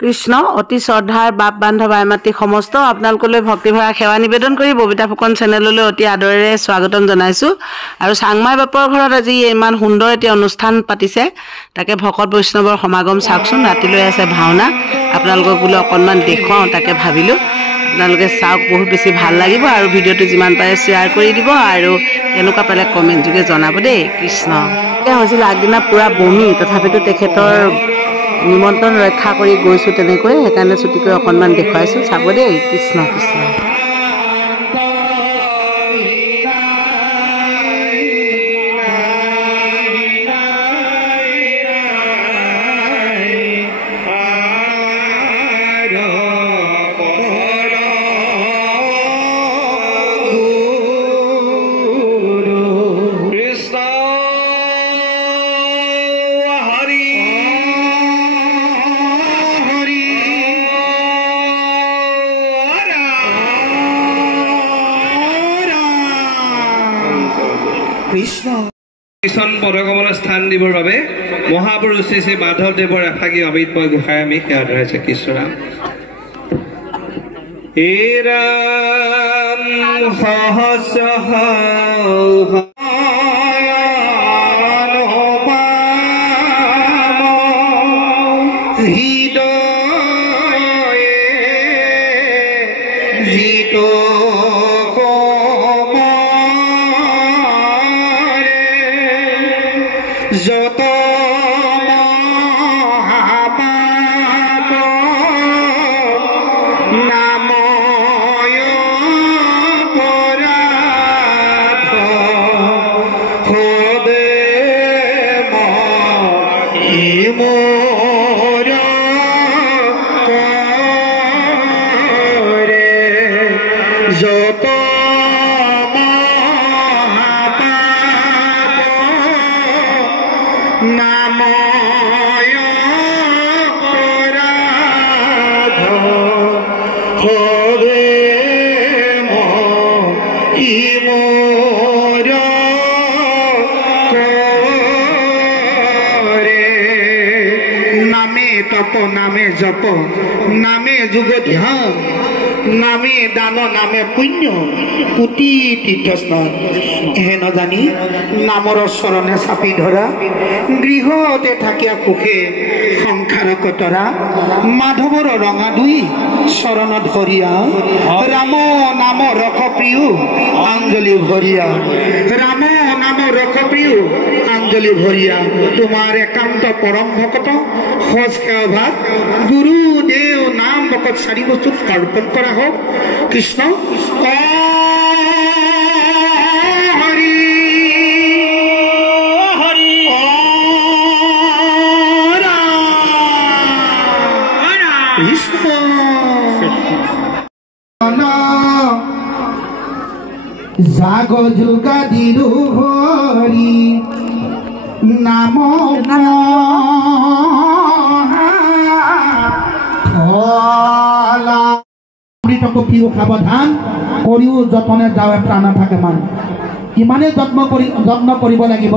কৃষ্ণ অতি শ্ৰদ্ধাৰ বাপ বান্ধৱ আইমাতৃ সমস্ত আপোনালোকলৈ ভক্তিভৰা সেৱা নিবেদন কৰি ববিতা ফুকন চেনেললৈ অতি আদৰেৰে স্বাগতম জনাইছোঁ। আৰু চাংমাই বাপৰ ঘৰত আজি ইমান সুন্দৰ এটি অনুষ্ঠান পাতিছে, তাকে ভকত বৈষ্ণৱৰ সমাগম চাওকচোন। ৰাতিলৈ আছে ভাওনা, আপোনালোকক বোলে অকণমান দেখুৱাওঁ তাকে ভাবিলোঁ। আপোনালোকে চাওক, বহুত বেছি ভাল লাগিব আৰু ভিডিঅ'টো যিমান পাৰে শ্বেয়াৰ কৰি দিব আৰু কেনেকুৱা পালে কমেণ্ট যোগে জনাব দেই। কৃষ্ণ হৈছিল আগদিনা পূৰা বমি, তথাপিতো তেখেতৰ নিমন্ত্ৰণ ৰক্ষা কৰি গৈছোঁ তেনেকৈ, সেইকাৰণে ছুটিকৈ অকণমান দেখুৱাইছোঁ, চাব দেই। কৃষ্ণ কৃষ্ণ। কৃষ্ণ পদগমনৰ স্থান দিবৰ বাবে মহাপুৰুষ শ্ৰী শ্ৰী মাধৱদেৱৰ এফাকি অমৃতময় গোসাঁই আমি সেৱা ধৰাইছে। কৃষ্ণৰাম হে ৰাম সহস্ৰ যত মহাপাপ নাময় পৰাধ হবে মোৰ কৰে যত নাময় পৰাধ হবে মোৰ কৰে নামে তপ নামে জপ নামে যোগ ধ্যান নামে দান নামে পুণ্য কোটি তীৰ্থস্নান হে নজানি নামৰ চৰণে চাপি ধৰা গৃহতে থাকিয়া সুখে সংসাৰ কতৰা মাধৱৰ ৰঙা দুই চৰণ ধৰিয়া ৰাম নাম ৰখ প্ৰিয় আঞ্জলি ভৰিয়া ৰাম নাম ৰখ প্ৰিয় আঞ্জলি ভৰিয়া তোমাৰ একান্ত পৰম ভকত সজ সেৱা ভাগ গুৰুদেৱ নাম ভকত 4 বস্তুত অৰ্পণ কৰা হোক। কৃষ্ণ জাগ যোগা দিৰু হৰি নাম অমৃতকো পিও সাৱধান কৰিও যতনে যাৱে প্ৰাণ থাকে মান। ইমানে যত্ন কৰিব লাগিব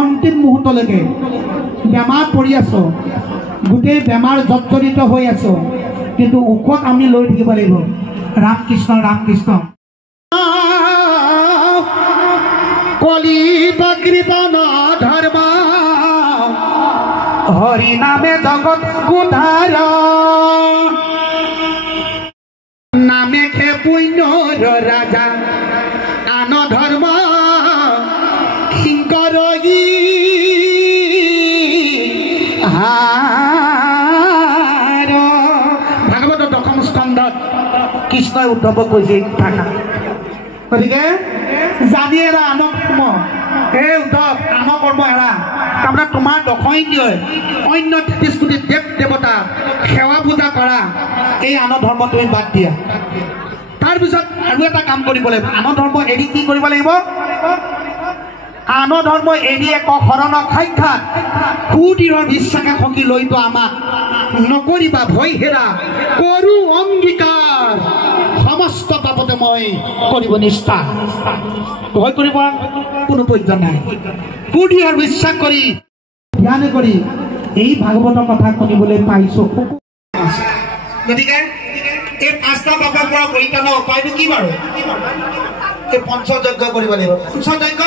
অন্তিম মুহূৰ্তলৈকে। বেমাৰ পৰি আছো, গোটেই বেমাৰ জৰ্জৰিত হৈ আছো, কিন্তু ঔষধ আমি লৈ থাকিব লাগিব। ৰাম কৃষ্ণ ৰাম কৃষ্ণ। কলি কৃপন ধৰ্ম হৰি নামে জগত উদ্ধাৰ নামে খে পুণ্যৰ ৰাজা আন ধৰ্ম কিংকৰ ভাগৱত 10ম স্কন্ধত কৃষ্ণই উদ্ধৱক কৈছে ভাষা। গতিকে জানি এৰা আন কৰ্ম, হে উদ্ধৱ আন কৰ্ম এৰা। তাৰমানে তোমাৰ দক্ষিণ অন্য 33 কোটি দেৱ দেৱতা সেৱা পূজা কৰা, এই আন ধৰ্ম তুমি বাদ দিয়া। তাৰপিছত আৰু এটা কাম কৰিব লাগিব। আন ধৰ্ম এৰি কি কৰিব লাগিব? আন ধৰ্ম এৰি এক শৰণ সাক্ষাৎ সুদৃঢ় বিশ্বাসে সখী লৈতো আমাক নকৰিবা ভয় হেৰা কৰো অংগীকাৰ সমস্ত পাপতে মই কৰিব নিষ্ঠা। ভয় কৰিব কোনো প্ৰয়োজন নাই। সুদৃঢ় বিশ্বাস কৰি ধ্যান কৰি এই ভাগৱতৰ কথা শুনিবলৈ পাইছো। গতিকে এই পাঁচটা পাপৰ পৰা পৰিত্ৰাণৰ উপায়টো কি বাৰু? এই পঞ্চযজ্ঞ কৰিব লাগিব। পঞ্চযজ্ঞ